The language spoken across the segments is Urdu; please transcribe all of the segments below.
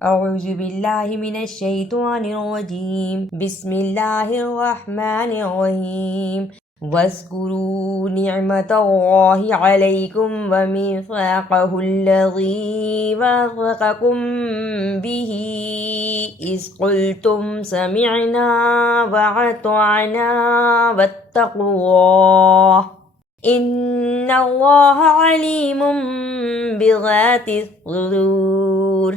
اعوذ باللہ من الشیطان الرجیم بسم اللہ الرحمن الرحیم واذکروا نعمت اللہ علیکم ومیثاقہ الذی واثقکم بہ اذ قلتم سمعنا واطعنا واتقوا اللہ ان اللہ علیم بذات الصدور۔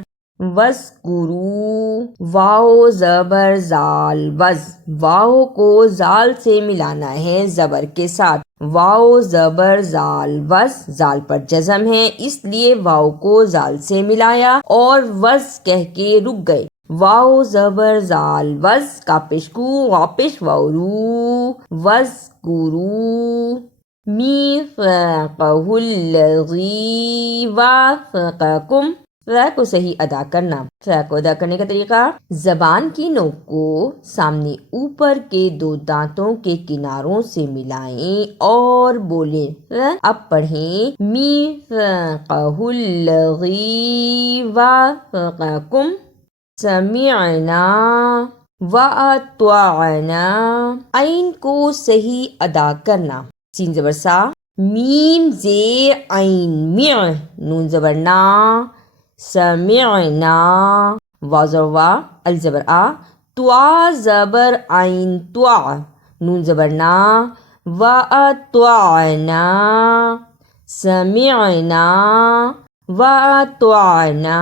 وَاذْكُرُوا واو زبر زال وز، واو کو زال سے ملانا ہے زبر کے ساتھ۔ واو زبر زال وز، زال پر جزم ہے اس لیے واو کو زال سے ملایا اور وز کہہ کے رک گئے۔ واو زبر زال وز کا پیشکو واپش واو رو وَاذْكُرُوا میثاقہ الذی واثقکم۔ فا کو صحیح ادا کرنا۔ فا کو ادا کرنے کا طریقہ، زبان کی نوک کو سامنے اوپر کے دو دانتوں کے کناروں سے ملائیں اور بولیں۔ اب پڑھیں میثاقہ الذی واثقکم سمعنا واطعنا۔ عین کو صحیح ادا کرنا۔ سین زبر سا، میم زیر عین مع، نون زبر نا، سمعنا، واو زبر وا، ال زبر آ، توا زبر عین توا، نون زبر نا، واطعنا، سمعنا واطعنا۔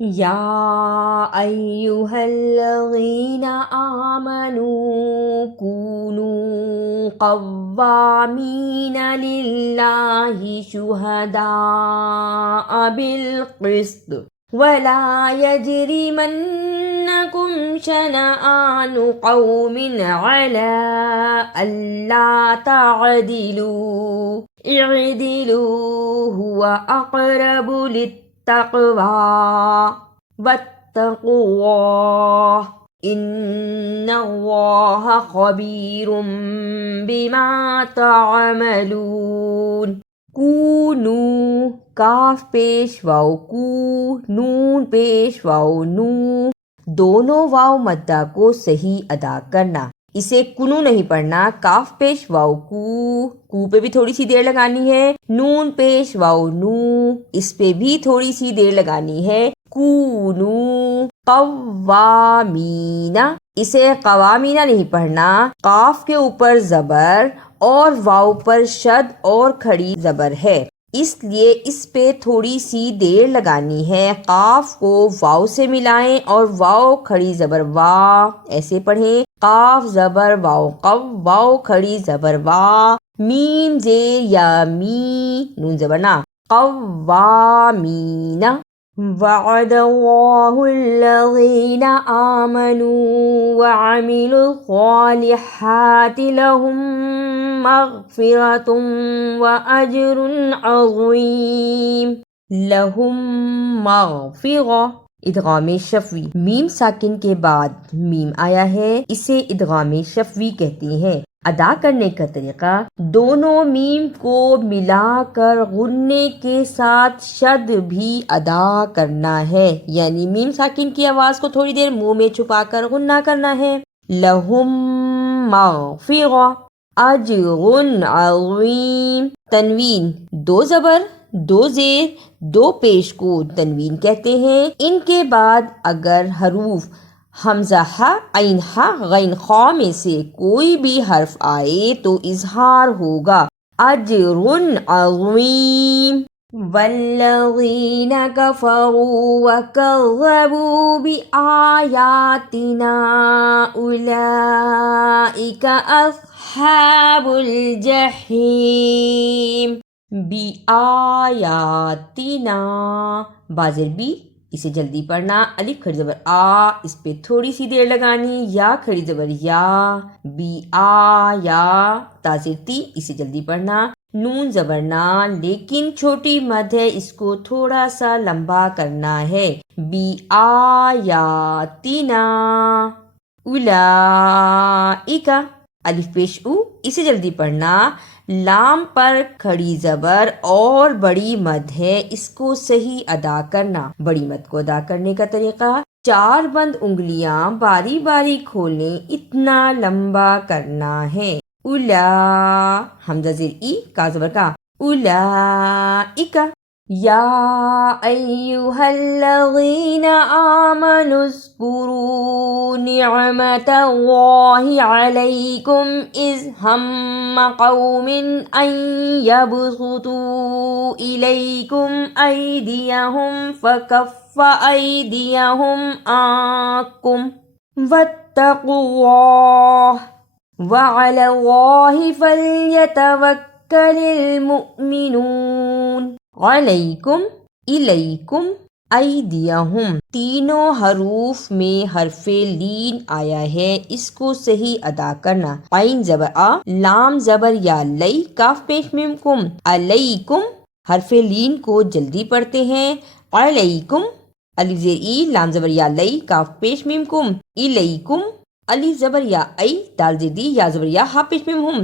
یا ایہا الذین آمنوا کونوا قوامین للہ شہداء بالقسط ولا یجرمنکم شنآن قوم علی الا تعدلوا اعدلوا هو اقرب للتقوی واتقوا اللہ ان اللہ خبیر بما تعملون۔ کونو، کاف پیش واو کو، نون پیش واو نو، دونوں واو مدہ کو صحیح ادا کرنا۔ اسے کنو نہیں پڑھنا، کاف پیش واو کو پہ بھی تھوڑی سی دیر لگانی ہے، نون پیش واو نو اس پہ بھی تھوڑی سی دیر لگانی ہے۔ کونو قوامین، اسے قوامین نہیں پڑھنا، قاف کے اوپر زبر اور واو پر شد اور کھڑی زبر ہے اس لیے اس پہ تھوڑی سی دیر لگانی ہے۔ قاف کو واو سے ملائیں اور واو کھڑی زبر وا، ایسے پڑھیں قاف زبر واو قو، واو کھڑی زبر وا، میم زیر یا می، نون زبر نا، قوامین۔ وعد اللہ الذین آمنوا وعملوا الصالحات لهم مغفرۃ واجر عظیم۔ لهم مغفرہ، ادغام شفوی، میم ساکن کے بعد میم آیا ہے، اسے ادغام شفوی کہتے ہیں۔ ادا کرنے کا طریقہ، دونوں میم کو ملا کر غنے کے ساتھ شد بھی ادا کرنا ہے، یعنی میم ساکن کی آواز کو تھوڑی دیر منہ میں چھپا کر غنہ کرنا ہے۔ لہم مغفرہ، اجر عظیم۔ تنوین، دو زبر، دو زیر، دو پیش کو تنوین کہتے ہیں۔ ان کے بعد اگر حروف حمزہ ہا، عین ہا، غین خا میں سے کوئی بھی حرف آئے تو اظہار ہوگا۔ اجر عظیم۔ والذین کفروا وکذبوا بآیاتنا اولئک اصحاب الجحیم۔ بآیاتنا، بازر بی، اسے جلدی پڑھنا، الف کھڑی زبر آ، اس پہ تھوڑی سی دیر لگانی، یا کھڑی زبر یا، بی آ یا، تاثیر تی، اسے جلدی پڑھنا، نون زبر نا، لیکن چھوٹی مد ہے، اس کو تھوڑا سا لمبا کرنا ہے۔ بی آیاتنا اولئک، الف پیش او، اسے جلدی پڑھنا. لام پر کھڑی زبر اور بڑی مد ہے، اس کو صحیح ادا کرنا. بڑی مد کو ادا کرنے کا طریقہ: 4 بند انگلیاں باری باری کھولیں، اتنا لمبا کرنا ہے. اولا، حمزہ زیر ای، کا زبر کا، اولئک. یا ایہا الذین آمنوا اذکروا نعمت اللہ علیکم اذ ہم قوم ان یبسطوا الیکم ایدیہم فکف ایدیہم عنکم واتقوا اللہ وعلی اللہ فلیتوکل المؤمنون. علیکم، الیکم، ایدیہم، تینوں حروف میں حرف لین آیا ہے، اس کو صحیح ادا کرنا. عین زبر آ، لام زبر یا، لئی، کاف پیش میم کم، علیکم. حرف لین کو جلدی پڑھتے ہیں. علیکم، الف زیر ای، لام زبر یا، لئی، کاف پیش میم کم، الیکم. الف زبر یا، ای، دال زیر دی، یا زبر یا، ہا پیش میم ہم،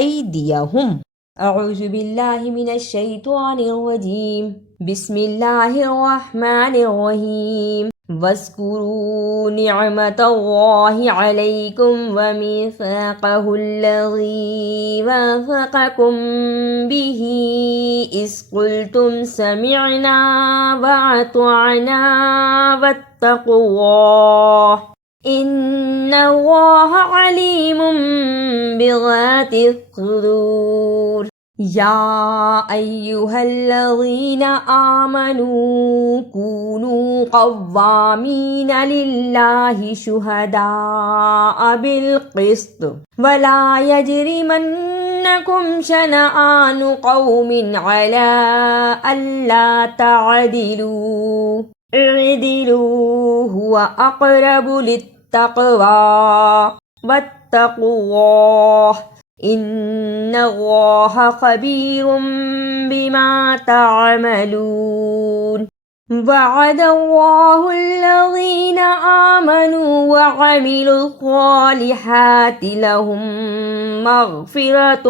ایدیہم. اعوذ باللہ من الشیطان الرجیم. بسم اللہ الرحمن الرحیم. واذکروا نعمت اللہ علیکم ومیثاقہ الذی واثقکم بہ اذ قلتم سمعنا واطعنا واتقوا اللہ ان اللہ علیم بذات الصدور. یا ایہا الذین آمنوا کونوا قوامین للہ شہداء بالقسط ولا یجرمنکم شنآن قوم علی الا تعدلوا اعدلوا هو اقرب للتقوی واتقوا اللہ ان اللہ خبیر بما تعملون. وعد اللہ الذین آمنوا وعملوا الصالحات لهم مغفرۃ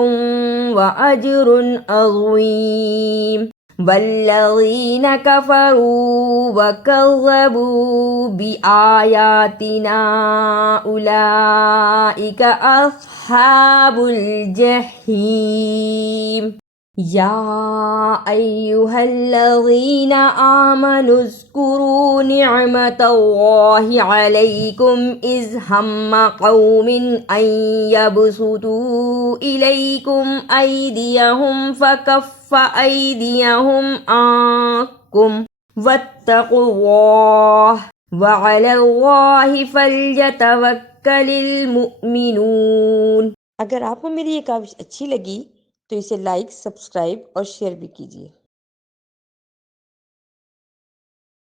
واجر عظیم. والذین کفروا وکذبوا بآیاتنا اولئک اصحاب الجحیم. یا ایہا الذین آمنوا اذکروا نعمت اللہ علیکم اذ ہم قوم ان یبسطوا الیکم ایدیہم فکف ایدیہم عنکم واتقوا اللہ وعلی اللہ فلیتوکل المؤمنون. اگر آپ کو میری یہ کاوش اچھی لگی تو اسے لائک، سبسکرائب اور شیئر بھی کیجیے.